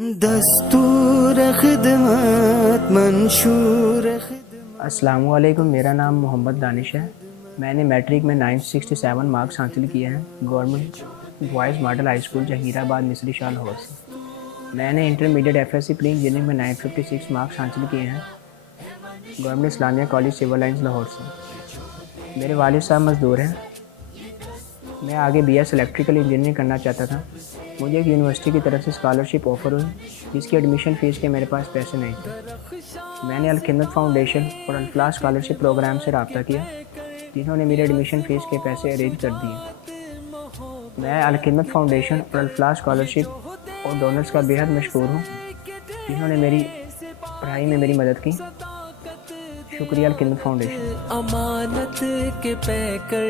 دستور خدمت منشور خدمت۔ السلام علیکم، میرا نام محمد دانش ہے۔ میں نے میٹرک میں 967 مارکس حاصل کیے ہیں government boys model high school Jahangirabad Misri Shah Lahore سے۔ میں نے intermediate F S C pre engineering میں 956 مارکس حاصل کیے ہیں government Islamia college civil lines Lahore سے۔ میرے والد صاحب مزدور ہیں۔ میں آگے بی ایس الیکٹریکل انجینئرنگ کرنا چاہتا تھا۔ مجھے ایک یونیورسٹی کی طرف سے اسکالرشپ آفر ہوئی جس کی ایڈمیشن فیس کے میرے پاس پیسے نہیں تھے۔ میں نے الخدمت فاؤنڈیشن اور الفلاح اسکالرشپ پروگرام سے رابطہ کیا جنہوں نے میری ایڈمیشن فیس کے پیسے ارینج کر دیے۔ میں الخدمت فاؤنڈیشن اور الفلاح اسکالرشپ اور ڈونرز کا بیحد مشکور ہوں جنہوں نے میری پڑھائی میں میری مدد کی۔ شکریہ الخدمت فاؤنڈیشن۔ امانت کے پیکر